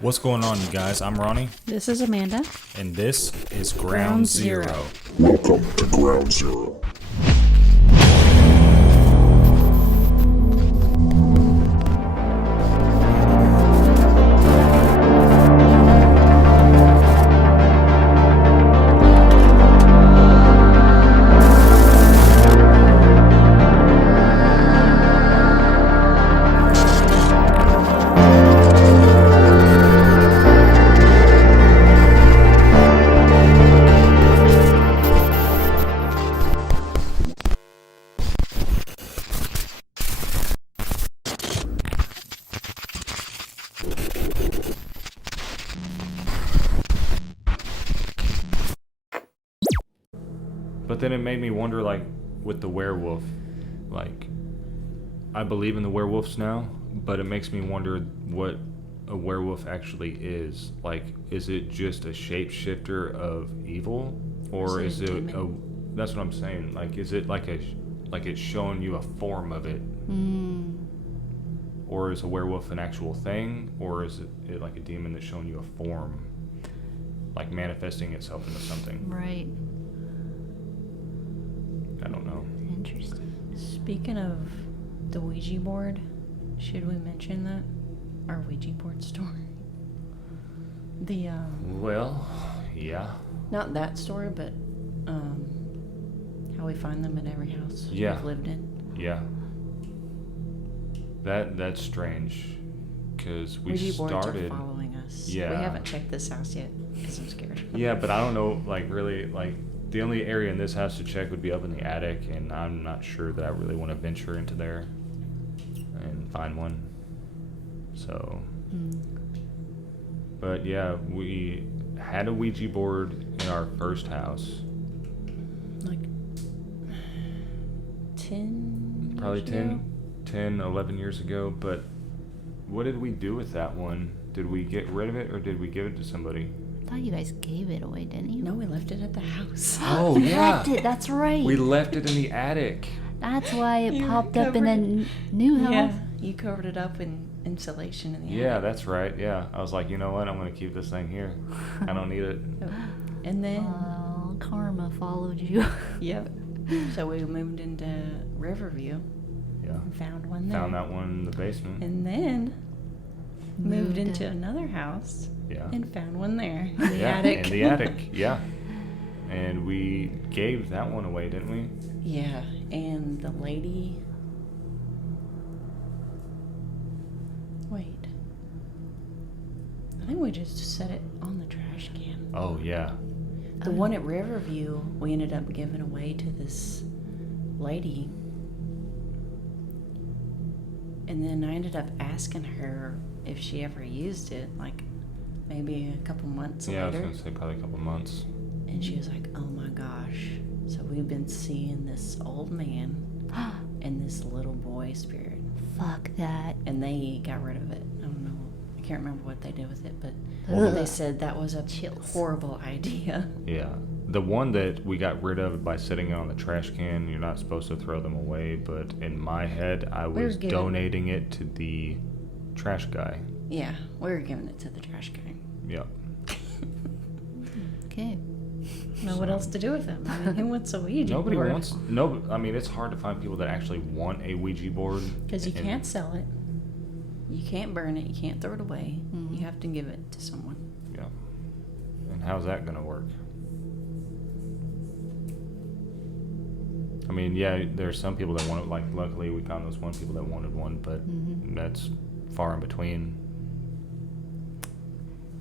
What's going on, you guys? I'm Ronnie, This is Amanda. and this is Ground Zero. Welcome to Ground Zero. But then it made me wonder, like, with the werewolf, like, I believe in the werewolves now, but it makes me wonder what a werewolf actually is. Like, is it just a shapeshifter of evil, or is it a? That's what I'm saying. Like, is it like it's showing you a form of it, or is a werewolf an actual thing, or is it like a demon that's showing you a form, like manifesting itself into something? Right. I don't know. Interesting. Speaking of the Ouija board, should we mention that? Our Ouija board story? The, Well, yeah. not that story, but, how we find them in every house Yeah. we've lived in. Yeah. That's strange, because we Ouija boards are started. following us. Yeah. We haven't checked this house yet, because I'm scared. Yeah, but I don't know, like, really, like, the only area in this house to check would be up in the attic, and I'm not sure that I really want to venture into there and find one. So, but yeah, we had a Ouija board in our first house. Like, 10 Probably years 10, ago? 11 years ago, but what did we do with that one? Did we get rid of it, or did we give it to somebody? I thought you guys gave it away, didn't you? No, we left it at the house. Oh, We yeah. left it. That's right. We left it in the attic. That's why it You popped up in a covered new house. Yeah, you covered it up in insulation in the Yeah, attic. that's right. Yeah. I was like, you know what? I'm going to keep this thing here. I don't need it. And then, Oh, karma followed you. yep. So we moved into Riverview Yeah. and found one there. Found that one in the basement. And then moved into in. another house Yeah. and found one there in the Yeah, attic. in the attic. Yeah. And we gave that one away, didn't we? Yeah, and the lady. Wait. I think we just set it on the trash can. Oh, yeah. The one at Riverview, we ended up giving away to this lady. And then I ended up asking her if she ever used it, like maybe a couple months Yeah, I was later. going to say probably a couple months. And she was like, oh my gosh. So we've been seeing this old man and this little boy spirit. Fuck that. And they got rid of it. I don't know. I can't remember what they did with it, but Ugh. they said that was a Chills. horrible idea. Yeah. The one that we got rid of by sitting it on the trash can, you're not supposed to throw them away, but in my head, I We were was giving- donating it to the trash guy. Yeah, we were giving it to the trash guy. Yeah. Okay. Know what else to do with them? I mean, who wants a Ouija Nobody board? wants. No, I mean, it's hard to find people that actually want a Ouija board. Because you and- can't sell it. You can't burn it. You can't throw it away. Mhm. You have to give it to someone. Yeah. And how's that gonna work? I mean, yeah, there's some people that want it. Like, luckily, we found those one people that wanted one, but that's far in between.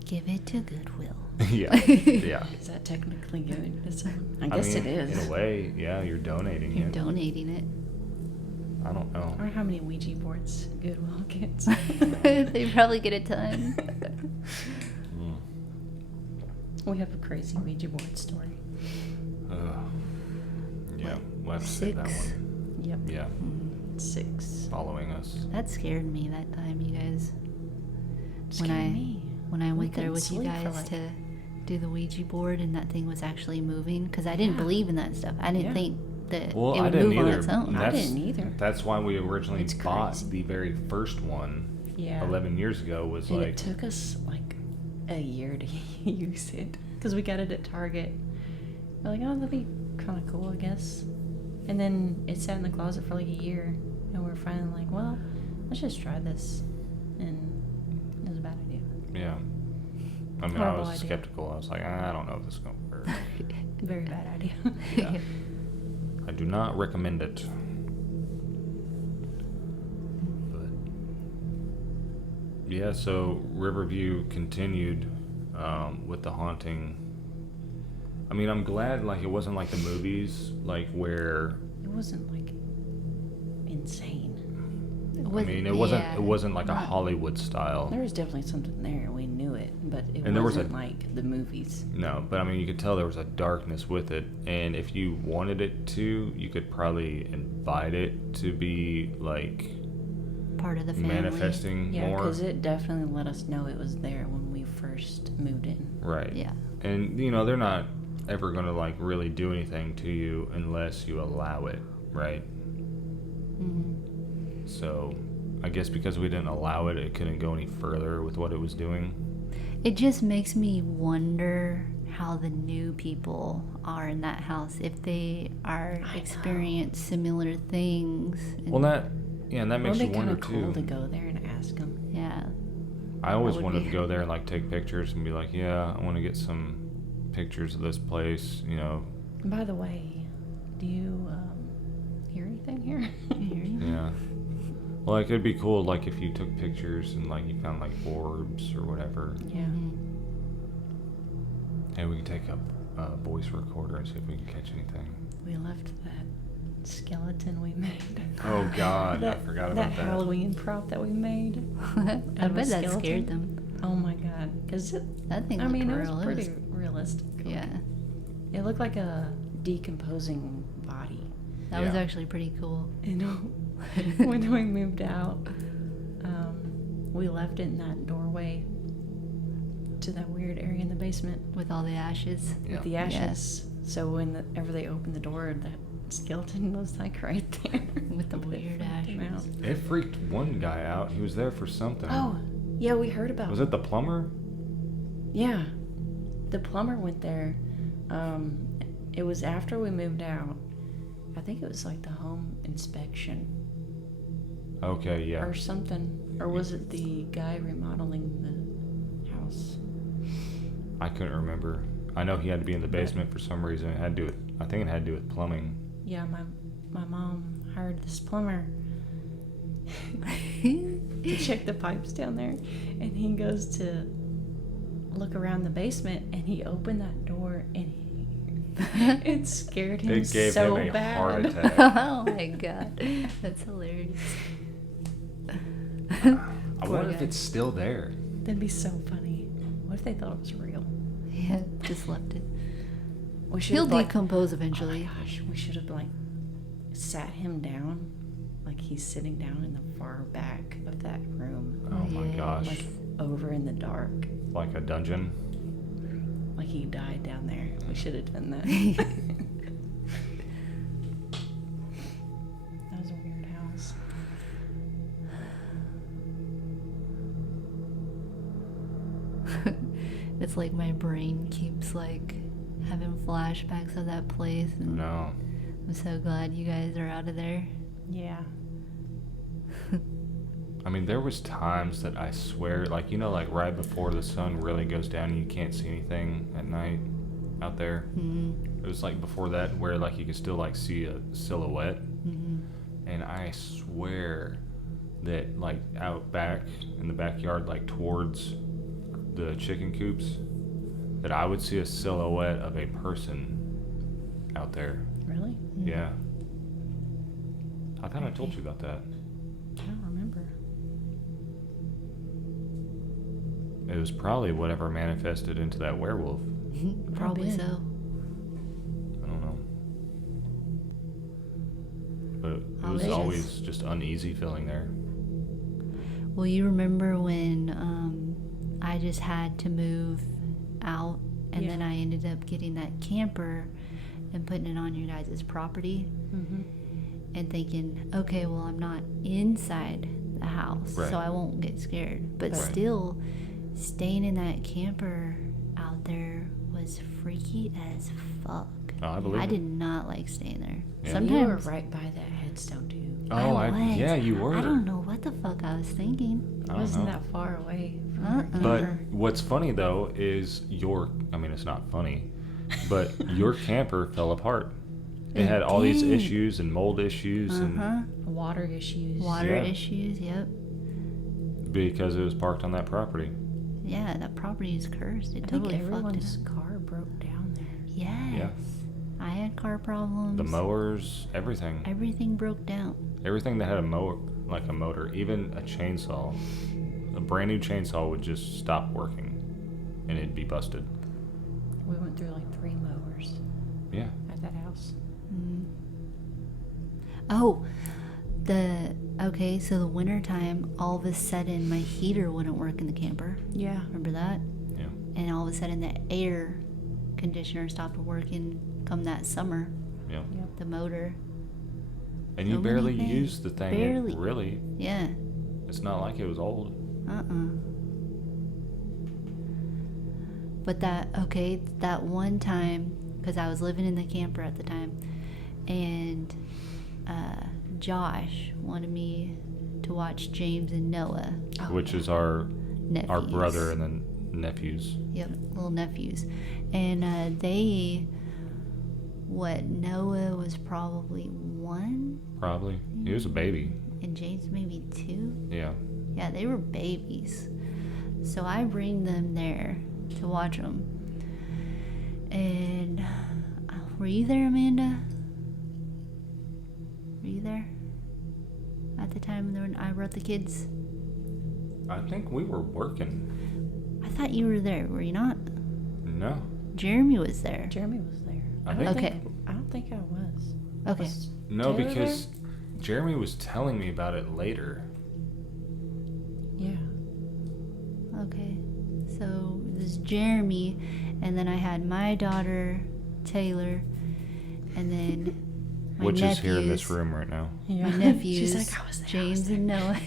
Give it to Goodwill. Yeah. Yeah. Is that technically good? I I guess mean, it is. In a way, yeah, you're donating You're it. donating it. I don't know. I wonder how many Ouija boards Goodwill gets. They probably get a ton. Mm. We have a crazy Ouija board story. Yeah, we'll have to save that 6? one. Yep. Yeah, 6. following us. That scared me that time, you guys. Scared me. When I We went there couldn't with you sleep for, guys like- to do the Ouija board and that thing was actually moving, because I didn't believe in that stuff. I didn't Yeah. think that Well, it I would didn't move on either. its own. I That's- didn't either. That's why we originally It's bought crazy. the very first one, Yeah. 11 years ago was And like, it took us like a year to use it because we got it at Target. We're like, oh, that'd be kind of cool, I guess. And then it sat in the closet for like a year, and we're finally like, well, let's just try this. And it was a bad idea. yeah. I mean, I Horrible was idea. skeptical. I was like, I don't know if this is going to work. Very bad idea. Yeah. I do not recommend it. But yeah, so Riverview continued with the haunting. I mean, I'm glad like it wasn't like the movies, like where It wasn't like insane. I mean, it wasn't like a Hollywood style. There was definitely something there. We knew it, but it And there was wasn't like the movies. No, but I mean, you could tell there was a darkness with it, and if you wanted it to, you could probably invite it to be like Part of the family. manifesting Yeah, more. because it definitely let us know it was there when we first moved in. Right. Yeah. And you know, they're not ever going to like really do anything to you unless you allow it, right? Mm-hmm. So, I guess because we didn't allow it, it couldn't go any further with what it was doing. It just makes me wonder how the new people are in that house, if they are experience similar things. Well, and that makes you It'd be kind wonder of cool to too. go there and ask them. Yeah. I always would wanted be- to go there and like take pictures and be like, yeah, I want to get some pictures of this place, you know. By the way, do you hear anything here? Yeah. Well, like it'd be cool, like if you took pictures and like you found like orbs or whatever. Yeah. Mhm. Hey, we can take a voice recorder and see if we can catch anything. We left that skeleton we made. Oh God, I forgot about that. Halloween prop that we made. I Of a bet that skeleton? scared them. Oh my god, because That thing I looked mean, real. it was pretty realistic. Yeah. It looked like a decomposing body. That was Yeah. actually pretty cool. You know, when we moved out, we left it in that doorway to that weird area in the basement With all the ashes. Yeah. with the ashes. So whenever they opened the door, that skeleton was like right there With the It weird freaked him ashes. out. It freaked one guy out. He was there for something. Oh, yeah, we heard about Was it the plumber? Yeah, the plumber went there. It was after we moved out. I think it was like the home inspection Okay, yeah. or something. Or was it the guy remodeling the house? I couldn't remember. I know he had to be in the basement for some reason. I think it had to do with plumbing. Yeah, my mom hired this plumber to check the pipes down there, and he goes to look around the basement, and he opened that door, and it scared him It gave so him a bad. heart attack. Oh my god. That's hilarious. I wonder if it's still there. That'd be so funny. What if they thought it was real? Yeah, just left it. We should He'll have, like, decompose oh my eventually. gosh, we should have like sat him down, like he's sitting down in the far back of that room, Oh my Yeah. gosh. like over in the dark, Like a dungeon. like he died down there. We should have done that. That was a weird house. It's like my brain keeps like having flashbacks of that place, and No. I'm so glad you guys are out of there. Yeah. I mean, there was times that I swear, like, you know, like right before the sun really goes down and you can't see anything at night out there. Mm-hmm. It was like before that where like you could still like see a silhouette. Mm-hmm. And I swear that like out back in the backyard, like towards the chicken coops, that I would see a silhouette of a person out there. Really? Yeah. I thought I told you about that. I don't remember. It was probably whatever manifested into that werewolf. Probably been. so. I don't know. But it Oh, was they just- always just uneasy feeling there. Well, you remember when I just had to move out, and Yeah. then I ended up getting that camper and putting it on your guys' property, Mm-hmm. and thinking, okay, well, I'm not inside the house, Right. so I won't get scared. But Right. still, staying in that camper out there was freaky as fuck. Oh, I believe I it. did not like staying there. Yeah. Sometimes You were right by that headstone too. Oh, was. yeah, you were. I don't know what the fuck I was thinking. I It don't wasn't know. that far away from Uh-uh. But what's funny though is I mean, it's not funny, but your camper fell apart. It had all these did. issues and mold issues Uh-huh. water issues. Water Yeah. issues, yep. and because it was parked on that property. Yeah, that property is cursed. It I think totally fucked it everyone's up. car broke down there. Yes. I had car problems. The mowers, everything. Everything broke down. Everything that had a mower, like a motor, even a chainsaw, a brand new chainsaw would just stop working and it'd be busted. We went through like 3 mowers Yeah. at that house. Oh, so the wintertime, all of a sudden my heater wouldn't work in the camper. Yeah. Remember that? Yeah. And all of a sudden the air conditioner stopped working come that summer. Yeah. Yep. The motor. And you So many barely things. used the thing. Barely. Really. Yeah. It's not like it was old. But that one time, because I was living in the camper at the time, and Josh wanted me to watch James and Noah, Which is our nephews. brother and then nephews. Yep, little nephews. And Noah was probably 1, Probably. He was a baby. and James maybe 2. Yeah. Yeah, they were babies. So I bring them there to watch them. And were you there, Amanda? Were you there at the time when I brought the kids? I think we were working. I thought you were there. Were you not? No. Jeremy was there. Jeremy was there. I think- Okay. I don't think I was. Okay. Was No, Taylor because Jeremy was telling me about it later. there? Yeah. Okay. So it was Jeremy, and then I had my daughter, Taylor, and then my Which nephews. is here in this room right now. Yeah. My nephews, She's like, I was there. James and Noah.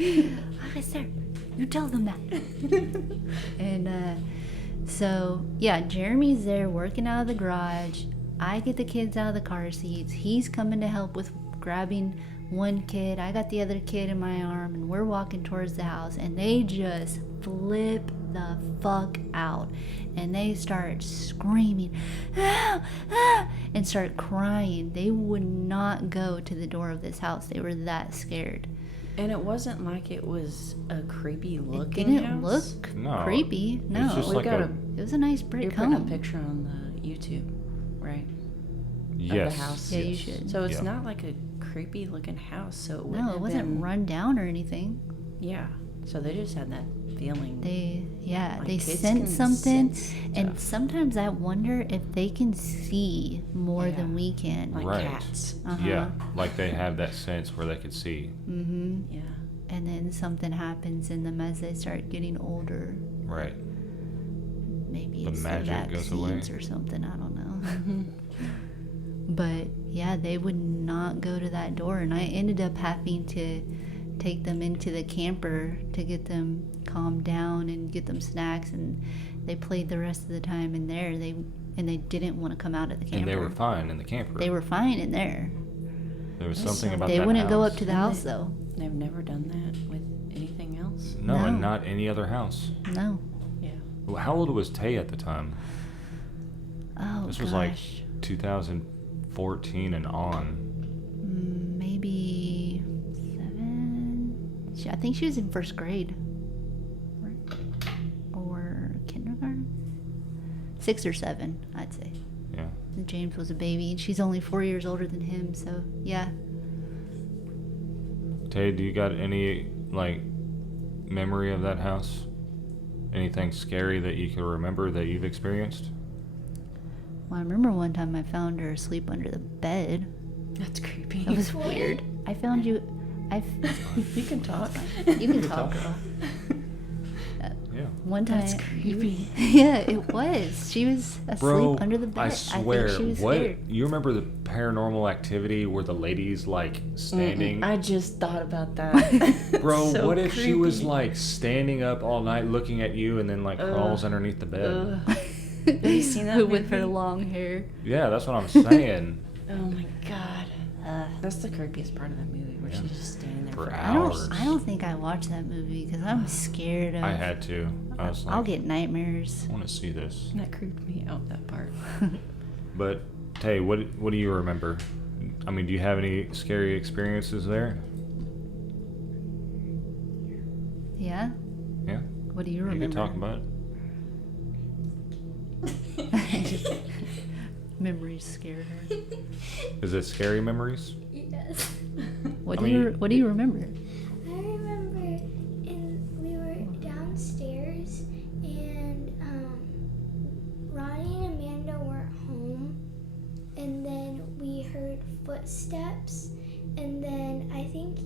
I was there. You tell them that. And so yeah, Jeremy's there working out of the garage. I get the kids out of the car seats. He's coming to help with grabbing one kid. I got the other kid in my arm, and we're walking towards the house, and they just flip the fuck out, and they start screaming, "Ah, ah," and start crying. They would not go to the door of this house. They were that scared. And it wasn't like it was a creepy It looking didn't house. look No, creepy. it's No, just We like got a- it was a nice You're brick putting a home. picture on the YouTube, right? Yes. Of the house. Yeah, you yes. should. So it's Yeah. not like a creepy looking house. So it wouldn't No, it have wasn't been, run down or anything. Yeah. So they just had that feeling. They Like they kids sense can something, sense and stuff. sometimes I wonder if they can see more Yeah. than we can. Like Right. cats. Yeah. Like they have that sense where they could see. Mm-hmm. Yeah. And then something happens in them as they start getting older. Right. Maybe The it's magic the goes away. vaccines or something. I don't know. But yeah, they would not go to that door, and I ended up having to take them into the camper to get them calmed down and get them snacks, and they played the rest of the time in there. They didn't want to come out of the camper. And they were fine in the camper. They were fine in there. There was That's something so- about They that wouldn't go house. up to the And house they- though. They've never done that with anything else. No, and No. not any other house. No. Yeah. Well, how old was Tay at the time? Oh This gosh. was like 2014 and on. Maybe 7. I think she was in first grade. Or kindergarten. 6 or 7, I'd say. Yeah. And James was a baby, and she's only 4 years older than him, so yeah. Tay, do you got any like memory of that house? Anything scary that you can remember that you've experienced? Well, I remember one time I found her asleep under the bed. That's creepy. That was weird. I found you. You can talk. You can talk, girl. Yeah. One time. That's creepy. Yeah, it was. She was asleep Bro, under the bed. I swear, think she was what? scared. You remember the Paranormal Activity where the lady's like standing? I just thought about that. Bro, So what if she was creepy. like standing up all night looking at you and then like crawls underneath the bed? Ugh. Have you seen that With her movie? long hair. Yeah, that's what I'm saying. Oh my god. That's the creepiest part of that movie, where she's just standing there For for hours. I don't think I watched that movie because I'm scared of. I had to. I was like, I'll get nightmares. I want to see this. That creeped me out, that part. But Tay, what do you remember? I mean, do you have any scary experiences there? Yeah. Yeah. What do you You remember? can talk about it. Memories scare her. Is it scary memories? Yes. What I do mean, you remember? I remember we were downstairs and Ronnie and Amanda weren't home, and then we heard footsteps, and then I think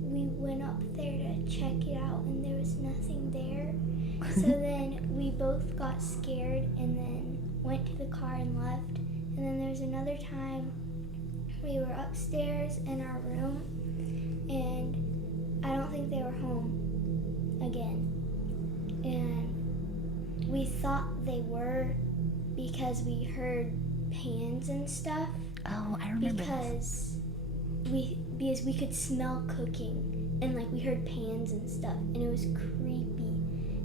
we went up there to check it out and there was nothing there. So then we both got scared and then went to the car and left. And then there was another time we were upstairs in our room and I don't think they were home again. And we thought they were because we heard pans and stuff. Oh, I remember. Because we could smell cooking and like we heard pans and stuff and it was creepy.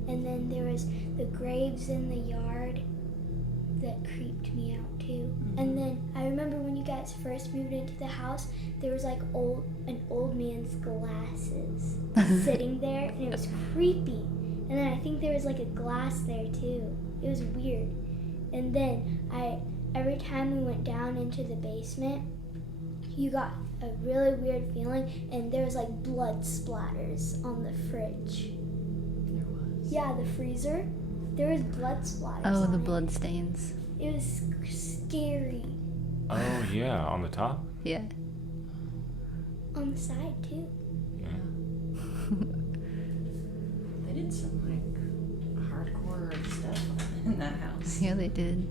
And then there was the graves in the yard that creeped me out too. And then I remember when you guys first moved into the house, there was like an old man's glasses sitting there and it was creepy. And then I think there was like a glass there too. It was weird. And then every time we went down into the basement, you got a really weird feeling and there was like blood splatters on the fridge. There was. Yeah, the freezer. There was blood splatters. Oh, on the it. blood stains. It was scary. Oh yeah, on the top. Yeah. On the side too. Yeah. They did some like hardcore stuff in that house. Yeah, they did.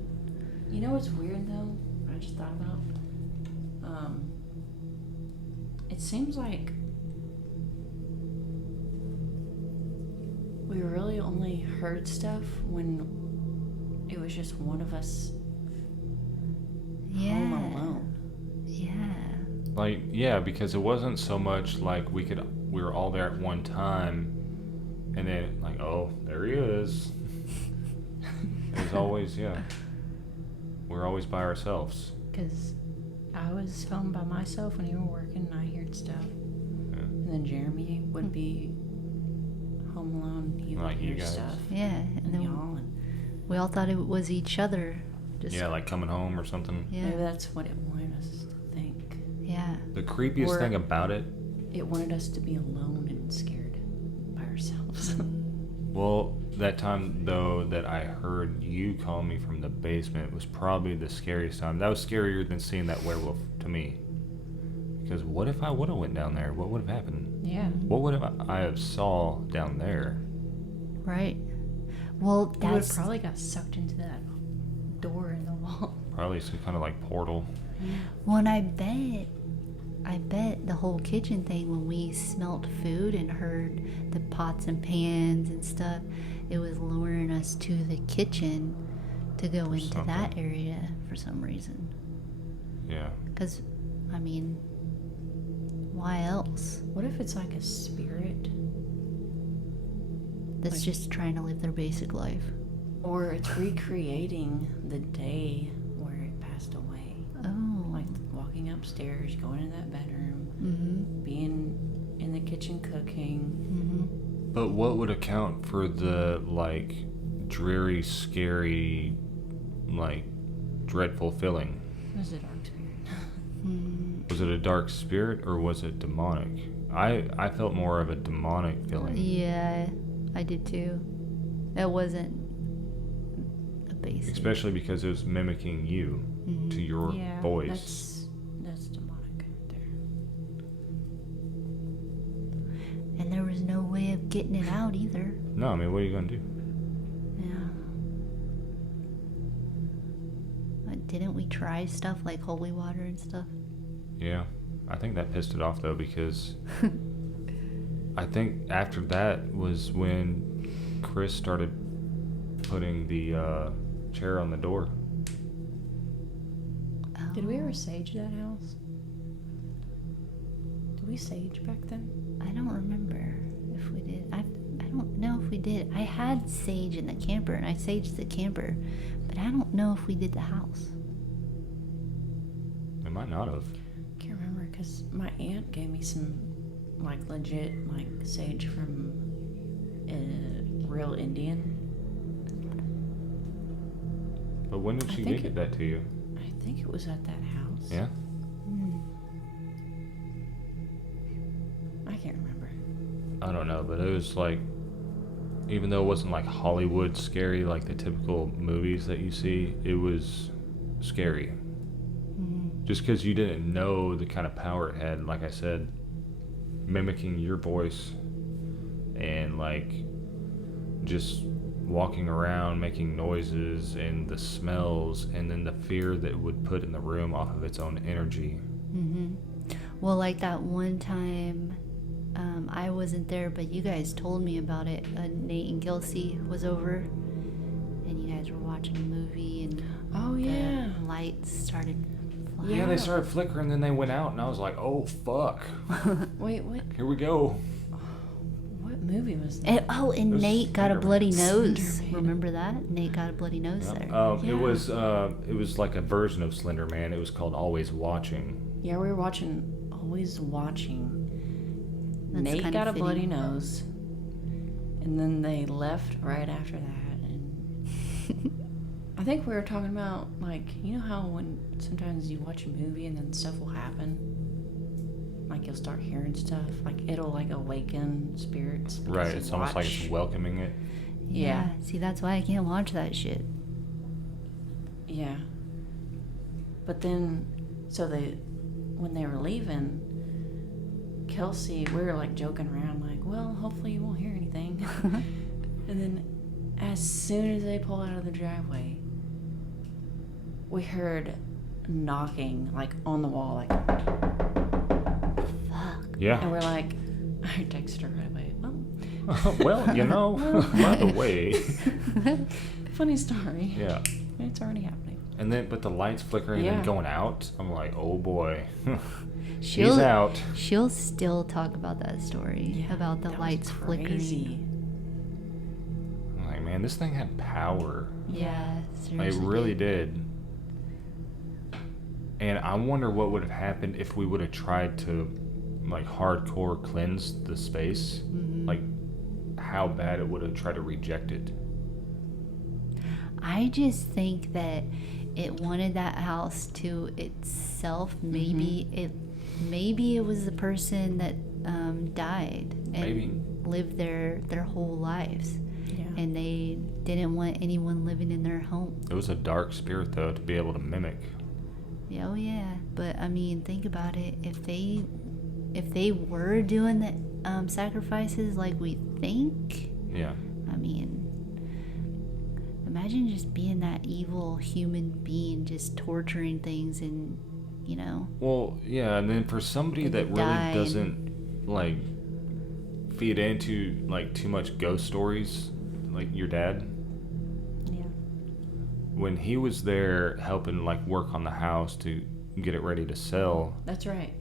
You know what's weird though? I just thought about. It seems like we really only heard stuff when it was just one of us Yeah. home alone. Yeah. Like yeah, because it wasn't so much like we were all there at one time, and then like oh there he is. It was always we're always by ourselves. Because I was home by myself when you were working and I heard stuff. Yeah. And then Jeremy would be home alone. He would Like you hear guys. stuff. Yeah. And And then y'all. And we all thought it was each other. Just Yeah, like coming home or something. yeah. maybe that's what it wanted us to think. Yeah. The creepiest Or- thing about it, It wanted us to be alone and scared by ourselves. well, that time though that I heard you call me from the basement was probably the scariest time. That was scarier than seeing that werewolf to me. Because what if I would have went down there? What would have happened? Yeah. What would I have saw down there? Right. Well, You would have that's probably got sucked into that door in the wall. Probably some kind of like portal. well, and I bet the whole kitchen thing when we smelt food and heard the pots and pans and stuff, it was luring us to the kitchen to go into something. that area for some reason. Yeah. Because, I mean, why else? What if it's like a spirit? That's Like- just trying to live their basic life. Or it's recreating the day where it passed away. Oh. Like walking upstairs, going in that bedroom, Mm-hmm. being in the kitchen cooking. Mm-hmm. But what would account for the like dreary, scary, like dreadful feeling? It was a dark spirit. Mm. Was it a dark spirit or was it demonic? I felt more of a demonic feeling. Yeah, I did too. It wasn't a basic. Especially because it was mimicking you Mhm. to your Yeah, voice. that's demonic right there. And there was no way of getting it out either. No, I mean, what are you gonna do? didn't we try stuff like holy water and stuff? Yeah. I think that pissed it off, though, because I think after that was when Chris started putting the chair on the door. Did we ever sage that house? Did we sage back then? I don't remember if we did. I don't know if we did. I had sage in the camper, and I saged the camper, but I don't know if we did the house. We might not have. Can't remember because my aunt gave me some like legit like sage from a real Indian. But when did I she think get that to you? I think it was at that house. Yeah? I can't remember. I don't know, but it was like, even though it wasn't like Hollywood scary, like the typical movies that you see, it was scary. Just because you didn't know the kind of power it had, like I said, mimicking your voice and like just walking around making noises and the smells and then the fear that it would put in the room off of its own energy. Well, like that one time, I wasn't there, but you guys told me about it. Nate and Kelsey was over, and you guys were watching a movie, and Oh yeah. the lights started flying. Yeah, they started flickering, then they went out, and I was like, oh, fuck. Wait, what? Here we go. What movie was that? And It was Nate got a Slenderman. bloody nose. Slenderman. Remember that? Nate got a bloody nose there. Yeah. It was like a version of Slender Man. It was called Always Watching. Yeah, we were watching, always watching. That's Nate kinda got a bloody fitting. nose, and then they left right after that. And I think we were talking about, like, you know how when sometimes you watch a movie and then stuff will happen, like you'll start hearing stuff, like it'll like awaken spirits. because Right, you it's almost like it's watch- welcoming it. Yeah. See, that's why I can't watch that shit. Yeah. But then, so when they were leaving, Kelsey, we were like joking around, like, well, hopefully you won't hear anything. And then, as soon as they pulled out of the driveway, we heard knocking, like, on the wall, like, and Yeah. we're like, I texted her right away. Well, Well, you know, by the way. funny story. Yeah. It's already happening. And then, but the lights flickering and Yeah. then going out, I'm like, oh boy. He's She'll out. She'll still talk about that story about the that was lights crazy. flickering. I'm like, man, this thing had power. Yeah, It seriously. really did. And I wonder what would have happened if we would have tried to, like, hardcore cleanse the space. Like, how bad it would have tried to reject it. I just think that it wanted that house to itself. Maybe it was the person that died and Maybe. lived their whole lives, Yeah. and they didn't want anyone living in their home. It was a dark spirit, though, to be able to mimic. Yeah, oh yeah, but I mean, think about it. If they were doing the sacrifices like we think, Yeah. I mean, imagine just being that evil human being, just torturing things, and you know. Well, yeah, and then for somebody And that really died. doesn't, like, feed into, like, too much ghost stories, like your dad, Yeah. when he was there helping, like, work on the house to get it ready to sell, That's right.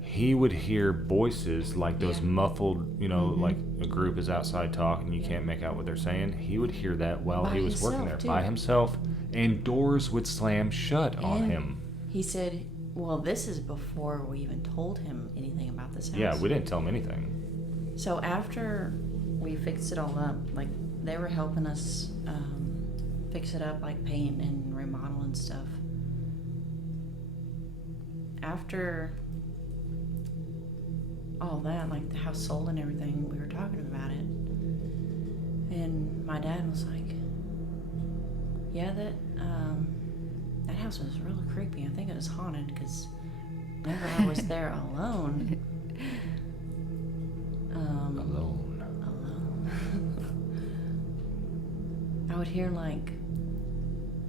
he would hear voices, like those Yeah. muffled, you know, Mm-hmm. like a group is outside talking, you Yeah. can't make out what they're saying. He would hear that while By he was working there himself, too. by himself, and doors would slam shut on And him. He said, well, this is before we even told him anything about this house. Yeah, we didn't tell him anything. So after we fixed it all up, like, they were helping us fix it up, like paint and remodel and stuff. After all that, like the house sold and everything, we were talking about it. And my dad was like, yeah, that house was really creepy. I think it was haunted because whenever I was there alone, Alone. I would hear like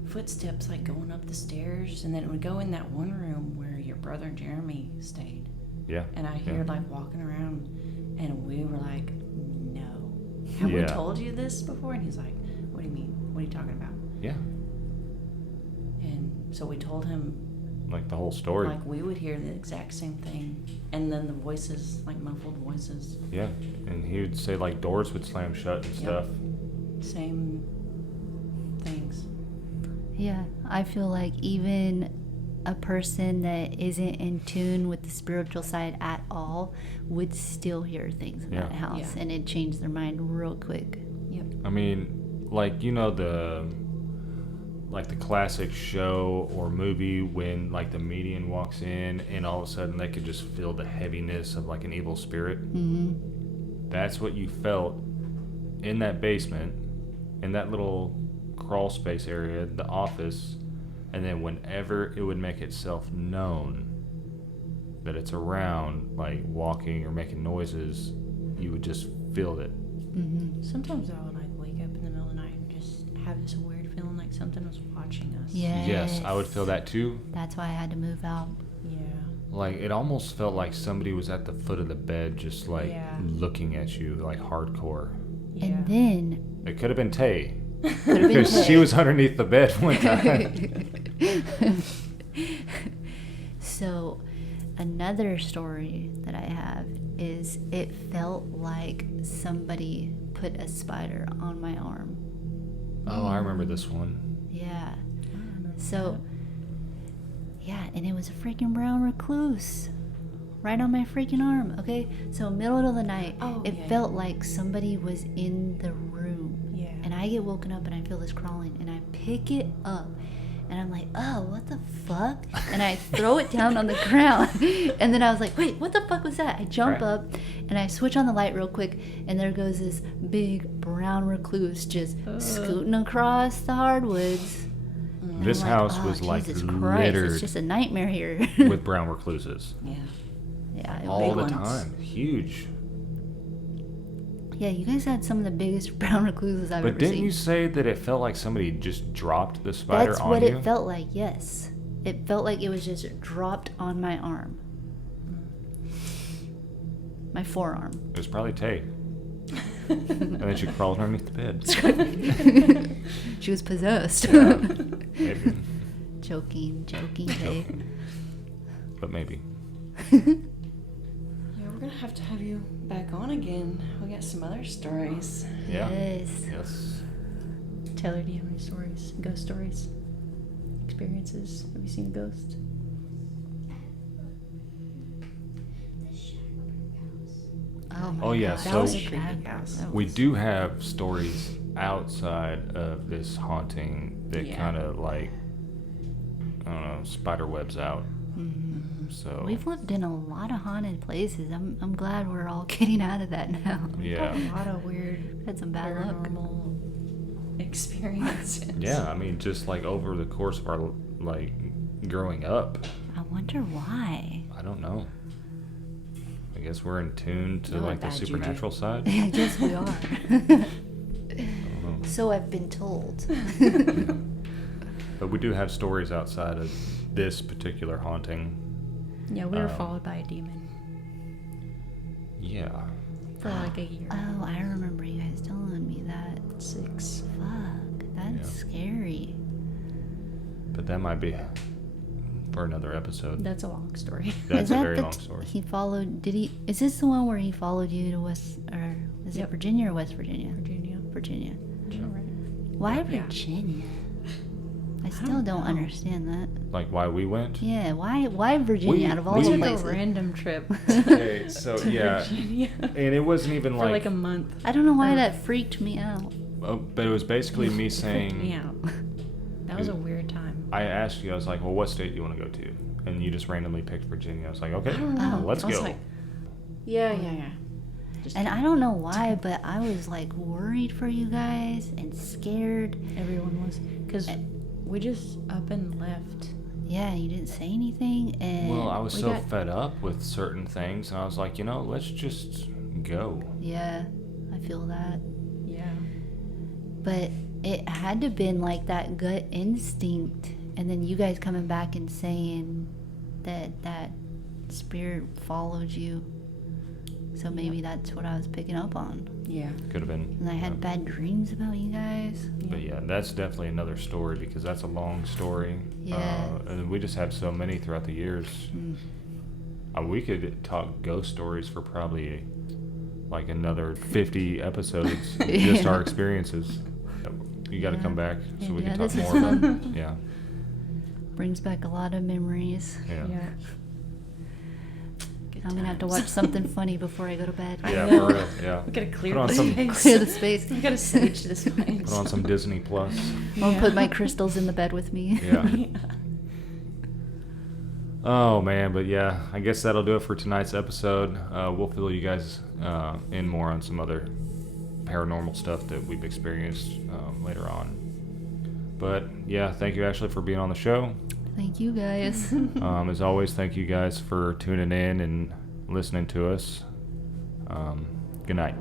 footsteps like going up the stairs, and then it would go in that one room where your brother Jeremy stayed. Yeah. And I hear like walking around, and we were like, no. Have we told you this before? And he's like, what do you mean? What are you talking about? Yeah. And so we told him, Like the whole story. like we would hear the exact same thing. And then the voices, like muffled voices. Yeah. And he would say like doors would slam shut and stuff. Same things. Yeah, I feel like even a person that isn't in tune with the spiritual side at all would still hear things in that house, Yeah. and it'd change their mind real quick. Yep. I mean, like, you know, the classic show or movie when like the medium walks in and all of a sudden they could just feel the heaviness of like an evil spirit. Mm-hmm. That's what you felt in that basement, in that little crawl space area, the office, and then whenever it would make itself known that it's around, like walking or making noises, you would just feel it. Mm-hmm. Sometimes I would like wake up in the middle of the night and just have this weird feeling like something was watching us. Yes. I would feel that too. That's why I had to move out. Yeah. Like, it almost felt like somebody was at the foot of the bed just like Yeah. looking at you, like hardcore. Yeah. And then It could have been Tay. could have been Because she Tay. was underneath the bed one time. So another story that I have is it felt like somebody put a spider on my arm. Oh, I remember this one. Yeah. So, yeah, and it was a freaking brown recluse right on my freaking arm, okay? So, middle of the night, it felt like somebody was in the room. Yeah. And I get woken up and I feel this crawling, and I pick it up. And I'm like, oh, what the fuck? And I throw it down on the ground. And then I was like, wait, what the fuck was that? I jump up and I switch on the light real quick. And there goes this big brown recluse just scooting across the hardwoods. And This I'm house oh, was like Jesus Christ, littered it's just a nightmare here. with brown recluses. Yeah. Yeah, All the big ones. time. Huge. Yeah, you guys had some of the biggest brown recluses I've But ever didn't seen. you say that it felt like somebody just dropped the spider That's on what you? it felt like, yes. It felt like it was just dropped on my arm. My forearm. It was probably Tay. And then she crawled underneath the bed. She was possessed. Yeah, maybe. Joking, hey. But maybe. Yeah, we're gonna have to have you back on again. We got some other stories. Yeah. Yes. Yes. Taylor, do you have any stories? Ghost stories? Experiences? Have you seen a ghost? The Shatterberg house. Oh, my Oh, yeah, God. so- That was a creepy bad house. that We was- do have stories outside of this haunting that Yeah. kind of like, I don't know, spider webs out. Mhm. So, We've lived in a lot of haunted places. I'm glad we're all getting out of that now. yeah. A lot of weird Had some bad luck. paranormal experiences. Yeah, I mean, just like over the course of our, like, growing up, I wonder why. I don't know. I guess we're in tune to No, like the bad juju. supernatural side. I guess we are. I don't know. So I've been told. But we do have stories outside of this particular haunting. Yeah, we were Um, followed by a demon Yeah. for like a year. Oh, I remember you guys telling me that. 6. Fuck, that's scary. But that might be for another episode. That's a long story. That's Is a that very the long story. He followed. Did he? Is this the one where he followed you to West, or is it Yep. Virginia or West Virginia? Virginia. Virginia. Yeah. Why Yeah. Virginia? I still don't don't know. understand that. Like why we went? Yeah, why Virginia We- out of all we the took a places? A random trip Okay, so to yeah, Virginia and it wasn't even for like, like a month. I don't know why that freaked me out. but it was basically me Freaked saying, me out. That was a weird time. I asked you, I was like, well, what state do you want to go to? And you just randomly picked Virginia. I was like, okay, I don't know. let's I was go. like, yeah. Just And I don't know why, but I was like worried for you guys and scared. everyone was, because we just up and left. Yeah, you didn't say anything, and Well, I was we so got- fed up with certain things, and I was like, let's just go. yeah, I feel that. Yeah. But it had to been like that gut instinct, and then you guys coming back and saying that spirit followed you. So maybe that's what I was picking up on. Yeah. Could have been. And I had bad dreams about you guys. But yeah, that's definitely another story because that's a long story. Yeah. And we just have so many throughout the years. We could talk ghost stories for probably like another 50 episodes, just our experiences. You got to come back so we can talk this is more about fun. Yeah. Brings back a lot of memories. Yeah. Good I'm gonna have to times. watch something funny before I go to bed. Yeah, know. for real. Yeah. We gotta clear Put on the some- space. Clear the space. We gotta sage this place. Put on some Disney Plus. I'm gonna put my crystals in the bed with me. Yeah. Oh man, but yeah, I guess that'll do it for tonight's episode. We'll fill you guys in more on some other paranormal stuff that we've experienced later on. But yeah, thank you Ashley for being on the show. Thank you guys. As always, thank you guys for tuning in and listening to us. Good night.